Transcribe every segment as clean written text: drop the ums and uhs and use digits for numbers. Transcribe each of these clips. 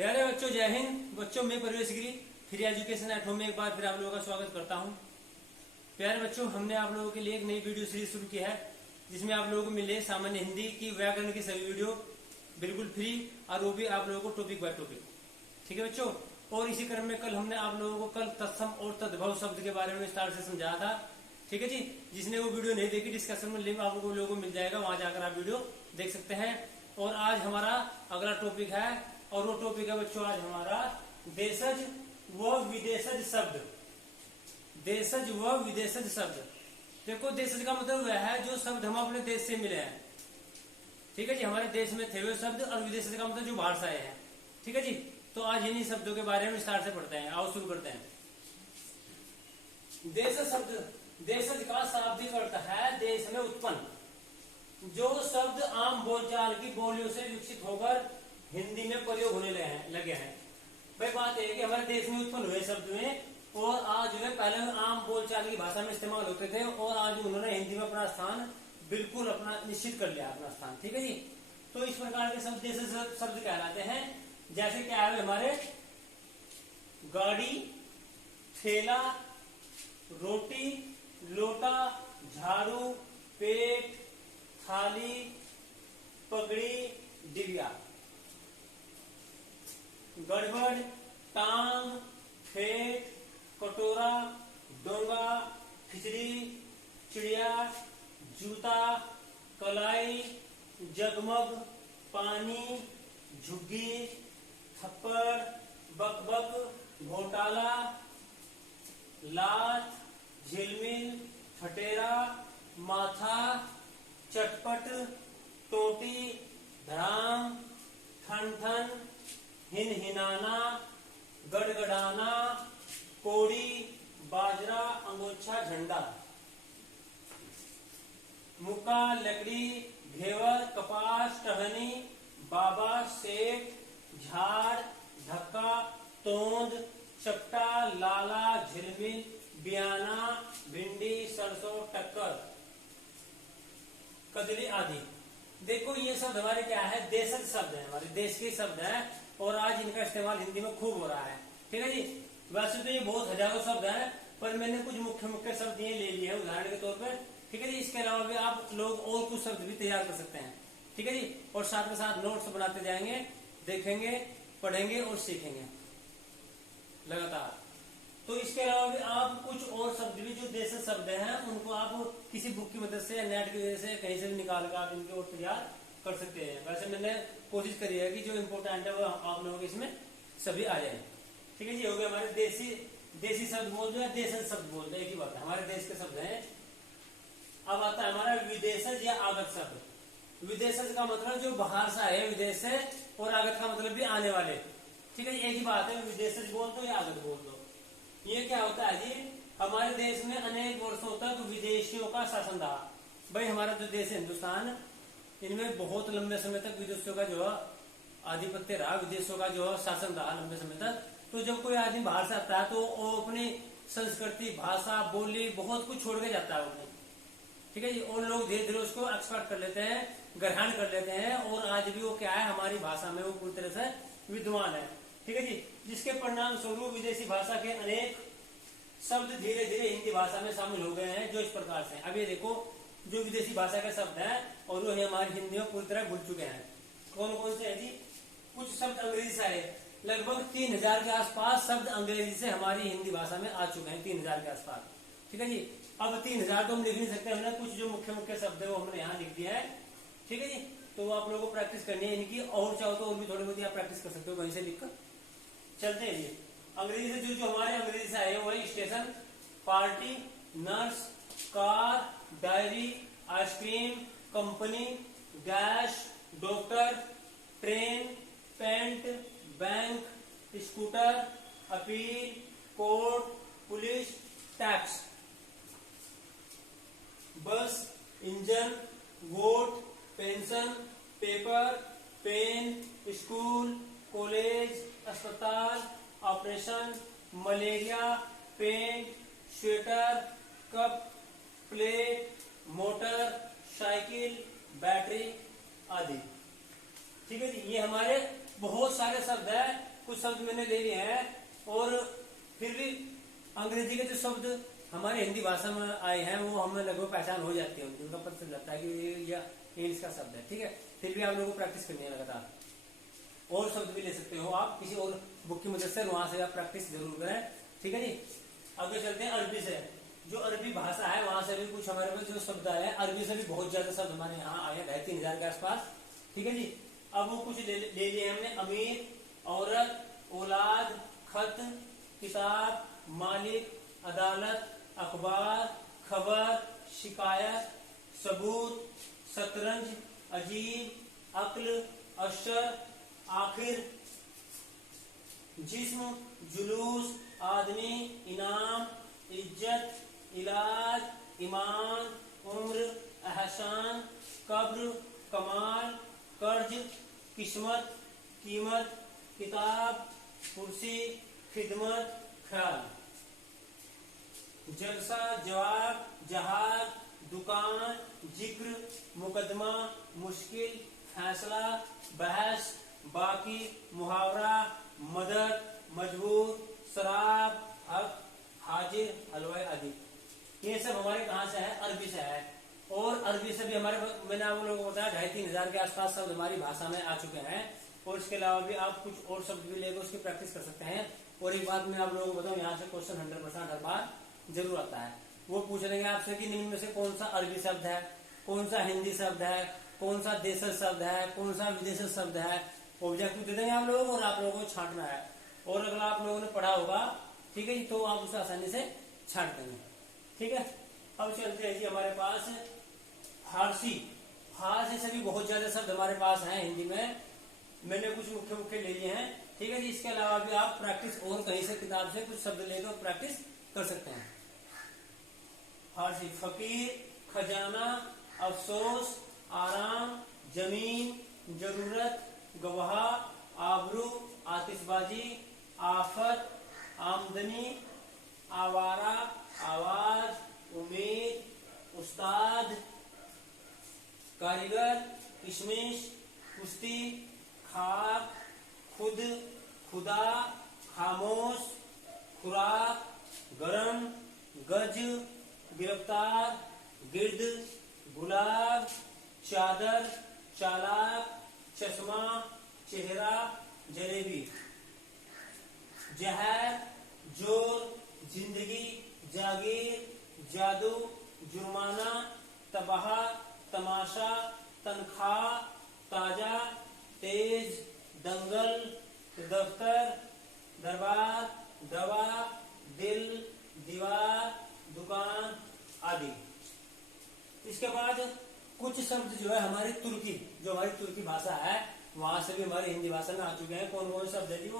प्यारे बच्चों, जय हिंद। बच्चों, मैं परवेश गिरी फ्री एजुकेशन एट होम में एक बार फिर आप लोगों का स्वागत करता हूं। प्यारे बच्चों, हमने आप लोगों के लिए एक नई वीडियो सीरीज शुरू की है जिसमें आप लोगों को मिले सामान्य हिंदी की व्याकरण की सभी वीडियो बिल्कुल फ्री, और वो भी आप लोगों को टॉपिक बाय टॉपिक। ठीक है बच्चों, और इसी क्रम में कल हमने आप लोगों को कल तत्सम और तद्भव शब्द के बारे में विस्तार से समझाया था। ठीक है जी, जिसने वो वीडियो नहीं देखी डिस्कशन में लिंक आप लोगों को मिल जाएगा, वहां जाकर आप वीडियो देख सकते हैं। और आज हमारा अगला टॉपिक है, और वो टॉपिक है बच्चों आज हमारा देशज व विदेशज शब्द। देशज व विदेशज शब्द। देखो, देशज का मतलब वह है जो शब्द हम अपने देश से मिले हैं। ठीक है जी, हमारे देश में थे वो शब्द, और विदेशज का मतलब जो बाहर से आए हैं। ठीक है जी, तो आज इन्हीं शब्दों के बारे में विस्तार से पढ़ते हैं। आओ शुरू करते हैं। देशज शब्द, देशज का शाब्दिक अर्थ है देश में उत्पन्न। जो शब्द आम बोलचाल की बोलियों से विकसित होकर हिंदी में प्रयोग होने लगे हैं। भाई बात है कि हमारे देश में उत्पन्न हुए शब्द में, और आज जो है पहले आम बोलचाल की भाषा में इस्तेमाल होते थे, और आज उन्होंने हिंदी में अपना स्थान बिल्कुल अपना निश्चित कर लिया अपना स्थान। ठीक है जी, तो इस प्रकार के शब्द देशज शब्द कहलाते हैं। जैसे क्या है हमारे गाड़ी, थैला, रोटी, लोटा, झाड़ू, पेट, थाली, पगड़ी, डिबिया। गड़बड़, टांग, फेट, कटोरा, डोंगा, खिचड़ी, चिड़िया, जूता, कलाई, जगमग, पानी, झुग्गी, थप्पड़, बकबक, घोटाला, लात, झिलमिल, ठटेरा, माथा, चटपट, टोटी, धड़ाम, ठन ठन, हिन हिनाना, गड़गड़ाना, कोड़ी, बाजरा, अंगोछा, झंडा। मुक्का, लकड़ी, घेवर, कपास, टहनी, बाबा, सेठ, झाड़, धक्का, तोंद, चपटा, लाला, झिलमिल, बियाना, भिंडी, सरसों, टक्कर, कदली आदि। देखो, ये शब्द हमारे क्या है, देशज शब्द है, हमारे देश के शब्द है, और आज इनका इस्तेमाल हिंदी में खूब हो रहा है। ठीक है जी, वैसे तो ये बहुत हजारों शब्द है, पर मैंने कुछ मुख्य मुख्य शब्द ये ले लिए हैं उदाहरण के तौर पर। ठीक है जी, इसके अलावा भी आप लोग और कुछ शब्द भी तैयार कर सकते हैं। ठीक है जी, और साथ में साथ नोट्स बनाते जाएंगे, देखेंगे, पढ़ेंगे और सीखेंगे लगातार। तो इसके अलावा भी आप कुछ और शब्द भी जो देशज शब्द हैं उनको आप किसी बुक की मदद से या नेट की वजह से कहीं से भी निकाल कर आप इनकी और तैयार कर सकते हैं। वैसे मैंने कोशिश करी है कि जो इम्पोर्टेंट है वो आप लोगों के इसमें सभी आ जाए। ठीक है जी, हो गया हमारे देसी शब्द बोल दो या देशज शब्द बोल दो, एक ही बात है, हमारे देश के शब्द हैं। अब आता है हमारा विदेशज या आगत शब्द। विदेशज का मतलब जो बाहर से आए विदेश से, और आगत का मतलब भी आने वाले। ठीक है, एक ही बात है, विदेशज बोल दो या आगत बोल दो। ये क्या होता है जी, हमारे देश में अनेक वर्षों तक विदेशियों का शासन रहा। भाई हमारा जो देश है हिंदुस्तान, इनमें बहुत लंबे समय तक विदेशियों का जो है आधिपत्य रहा, विदेशों का जो है शासन रहा लंबे समय तक। तो जब कोई आदमी बाहर से आता है तो वो अपनी संस्कृति, भाषा, बोली बहुत कुछ छोड़ के जाता है अपनी। ठीक है जी, और लोग धीरे धीरे उसको एक्सपर्ट कर लेते हैं, ग्रहण कर लेते हैं, और आज भी वो क्या है, हमारी भाषा में वो पूरी तरह से विद्वान है। ठीक है जी, जिसके परिणाम स्वरूप विदेशी भाषा के अनेक शब्द धीरे धीरे हिंदी भाषा में शामिल हो गए हैं, जो इस प्रकार से। अब ये देखो, जो विदेशी भाषा के शब्द हैं और वो हमारी हिंदी में पूरी तरह घुल चुके हैं। कौन कौन से है जी? कुछ शब्द अंग्रेजी से आए, लगभग 3000 के आसपास शब्द अंग्रेजी से हमारी हिंदी भाषा में आ चुके हैं, 3000 के आसपास। ठीक है जी, अब 3000 तो हम लिख नहीं सकते, हमने कुछ जो मुख्य मुख्य शब्द है वो हमने यहाँ लिख दिया है। ठीक है जी, तो आप लोगों को प्रैक्टिस करनी है इनकी, और चाहो तो और भी थोड़ी बहुत आप प्रैक्टिस कर सकते हो वहीं से लिखकर। चलते हैं जी, अंग्रेजी से जो हमारे अंग्रेजी से आए वही station, party, nurse, car, diary, ice cream, company, gas, doctor, train, paint, bank, scooter, appeal, court, police, tax, bus, engine, vote, pension, paper, pen, school, college, अस्पताल, operation, malaria, paint, sweater, cup, plate, motor, cycle, battery आदि। ठीक है जी, ये हमारे बहुत सारे शब्द हैं कुछ शब्द मैंने ले लिए हैं, और फिर भी अंग्रेजी के जो शब्द हमारे हिंदी भाषा में आए हैं वो हमें लगभग पहचान हो जाती है, उनका पता चल जाता है कि ये इंग्लिश का शब्द है। ठीक है, फिर भी आप लोगों को प्रैक्टिस करनी है लगातार। और शब्द भी ले सकते हो आप किसी और बुक की मदद से, वहां से आप प्रैक्टिस जरूर करें। ठीक है जी, आगे चलते हैं अरबी से। जो अरबी भाषा है वहां से भी कुछ हमारे पास जो शब्द आए हैं, अरबी से भी बहुत ज्यादा शब्द हमारे यहाँ आए हैं, 2500 के आसपास। ठीक है जी, अब वो कुछ ले लिए हमने। अमीर, औरत, औलाद, खत, किताब, मालिक, अदालत, अखबार, खबर, शिकायत, सबूत, शतरंज, अजीब, अक्ल, अशर, आखिर, जिस्म, जुलूस, आदमी, इनाम, इज्जत, इलाज, ईमान, उम्र, एहसान, कब्र, कमाल, कर्ज, किस्मत, कीमत, किताब, कुर्सी, खिदमत, ख्याल, जलसा, जवाब, जहाज, दुकान, जिक्र, मुकदमा, मुश्किल, फैसला, बहस, बाकी, मुहावरा, मदद, मजबूर, शराब, हक, हाजिर, हलवाई आदि। ये सब हमारे कहाँ से है? अरबी से है। और अरबी से भी हमारे, मैंने आप लोगों को बताया 2500 के आसपास शब्द हमारी भाषा में आ चुके हैं। और इसके अलावा भी आप कुछ और शब्द भी लेकर उसकी प्रैक्टिस कर सकते हैं। और एक बात मैं आप लोगों को बताऊं, यहाँ से क्वेश्चन 100% हर बार जरूर आता है। वो पूछ लेंगे आपसे कि निम्न में से कौन सा अरबी शब्द है, कौन सा हिंदी शब्द है, कौन सा देशज शब्द है, कौन सा विदेशज शब्द है। ऑब्जेक्टिव दे देंगे आप लोगों को और आप लोगों को छांटना है। और अगर आप लोगों ने पढ़ा होगा, ठीक है जी, तो आप उसे आसानी से छांट देंगे। ठीक है, अब चलते हैं जी हमारे पास फारसी। फारसी से भी बहुत ज्यादा शब्द हमारे पास हैं हिंदी में, मैंने कुछ मुख्य मुख्य ले लिए हैं। ठीक है जी, इसके अलावा भी आप प्रैक्टिस और कहीं से किताब से कुछ शब्द लेकर प्रैक्टिस कर सकते हैं। फारसी: फकीर, खजाना, अफसोस, आराम, जमीन, जरूरत, गवाह, आबरू, आतिशबाजी, आफत, आमदनी, आवारा, आवाज, उम्मीद, उस्ताद, कारीगर, किशमिश, कुश्ती, खाक, खुद, खुदा, खामोश, खुराक, गरम, गज, गिरफ्तार, गिर्द, गुलाब, चादर, चालाक, चश्मा, चेहरा, जलेबी, जहर, जोर, जिंदगी, जागीर, जादू, जुर्माना, तबाह, तमाशा, तनख्वाह, ताजा, तेज, दंगल, दफ्तर, दरबार, दवा, दिल, दीवार, दुकान आदि। इसके बाद कुछ शब्द जो है हमारी तुर्की, जो हमारी तुर्की भाषा है वहां से भी हमारी हिंदी भाषा में आ चुके हैं। कौन कौन शब्द है जी वो?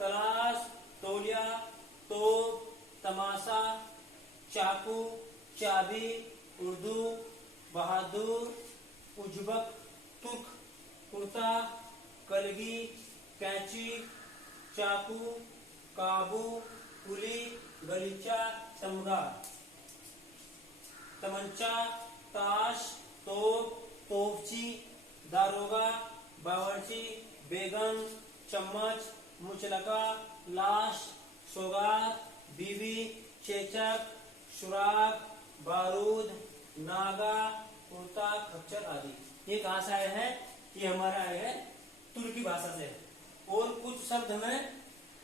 तलाश, तौलिया, तोप, तमाशा, चाकू, चाबी, उर्दू, बहादुर, उज्बक, तुर्क, कुर्ता, कलगी, कैंची, चाकू, काबू, कुली, गलीचा, तमगा, तमंचा, ताश, तोप, तोपची, दारोगा, बावर्ची, बेगम, चम्मच, मुचलका, लाश, सौगात, बीवी, चेचक, सुराग, बारूद, नागा, कुर्ता, खच्चर आदि। ये कहाँ से आए हैं? ये हमारा आए हैं तुर्की भाषा से। और कुछ शब्द हमें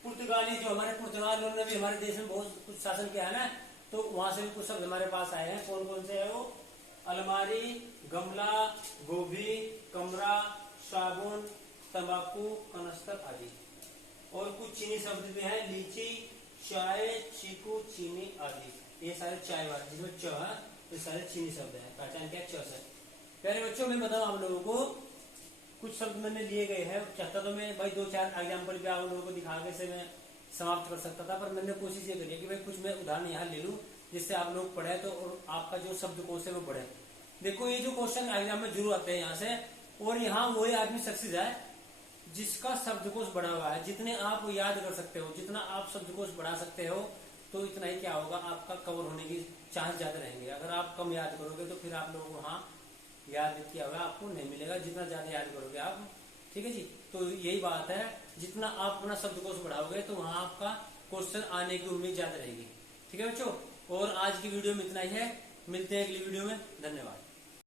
पुर्तगाली, जो हमारे पुर्तगाल ने भी हमारे देश में बहुत कुछ शासन किया है ना, तो वहां से भी कुछ शब्द हमारे पास आए हैं। कौन कौन से है वो? अलमारी, गमला, गोभी, कमरा, साबुन, तंबाकू, कनस्तर आदि। और कुछ चीनी शब्द भी हैं, लीची, चाय, चीकू, चीनी आदि। ये सारे चाय वाले जिसमें च है, तो सारे चीनी शब्द है। पहचान क्या? च से। प्यारे बच्चों, मैं बताऊं आप लोगों को, कुछ शब्द मैंने लिए गए हैं। चाहता तो मैं भाई 2-4 एग्जाम्पल भी आप लोगों को दिखा के से मैं समाप्त कर सकता था, पर मैंने कोशिश ये करी कि भाई कुछ मैं उदाहरण यहाँ ले लूं जिससे आप लोग पढ़े तो और आपका जो शब्दकोश है वो बढ़े। देखो, ये जो क्वेश्चन एग्जाम में जरूर आते हैं यहाँ से, और यहाँ वही आदमी सक्सेस है जिसका शब्दकोश बढ़ा हुआ है। जितने आप याद कर सकते हो, जितना आप शब्दकोश बढ़ा सकते हो, तो इतना ही क्या होगा, आपका कवर होने की चांस ज्यादा रहेंगे। अगर आप कम याद करोगे तो फिर आप लोगों को हाँ याद किया हुआ आपको नहीं मिलेगा, जितना ज्यादा याद करोगे आप। ठीक है जी। तो यही बात है, जितना आप अपना शब्दकोश बढ़ाओगे तो वहां आपका क्वेश्चन आने की उम्मीद ज्यादा रहेगी। ठीक है बच्चों, और आज की वीडियो में इतना ही है, मिलते हैं अगली वीडियो में, धन्यवाद।